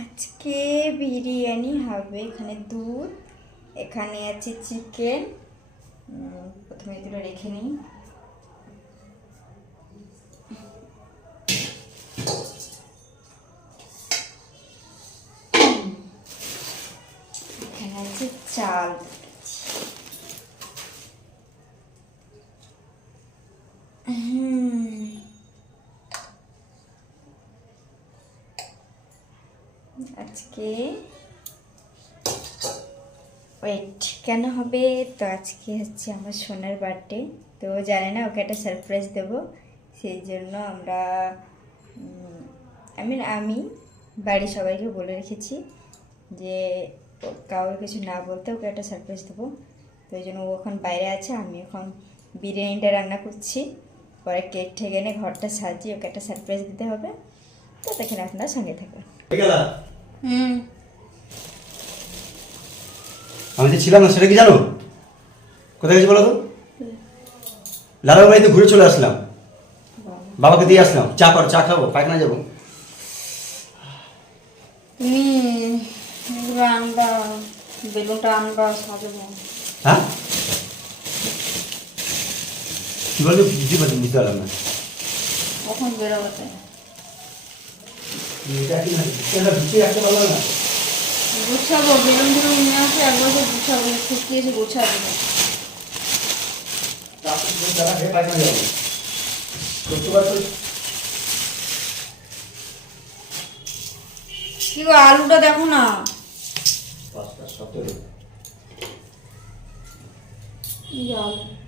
আজকে বিরিয়ানি হবে। এখানে দুধ, এখানে আছে চিকেন। প্রথমে এগুলো রেখে নিই। এখানে আছে চাল। আজকে ওয়েট কেন হবে, তো আজকে হচ্ছে আমার সোনার বার্থডে। তো জানে না, ওকে একটা সারপ্রাইজ দেবো, সেই জন্য আমি বাড়ির সবাইকে বলে রেখেছি যে কাউকে কিছু না বলতে ওকে একটা সারপ্রাইজ দেবো। তো ওই জন্য ও এখন বাইরে আছে, আমি এখন বিরিয়ানিটা রান্না করছি। পরে কেক ঠেকে এনে ঘরটা সাজিয়ে ওকে একটা সারপ্রাইজ দিতে হবে। তো দেখেন, আপনার সঙ্গে থাকবেন। আমি যে ছিলাম না, সেটা কি জানো? কোথায় গেছি বলো তো? লালার বাড়িতে ঘুরে চলে আসলাম, বাবাকে দিয়ে আসলাম। চা করো, চা খাবো, পায়খানা যাবো। আনবা, বেলুনটা আনবা, সাজাবো। হ্যাঁ, কি বলছো? বুঝতে পারলাম না। কখন বেরোবো? তাই রাখতে পারলাম না। গুছাবো, বেলুন টেলুন নিয়ে আসে, একবার গুছাবো, ফুটকি এসে গুছাবো। কি গো, আলুটা দেখো না। আলু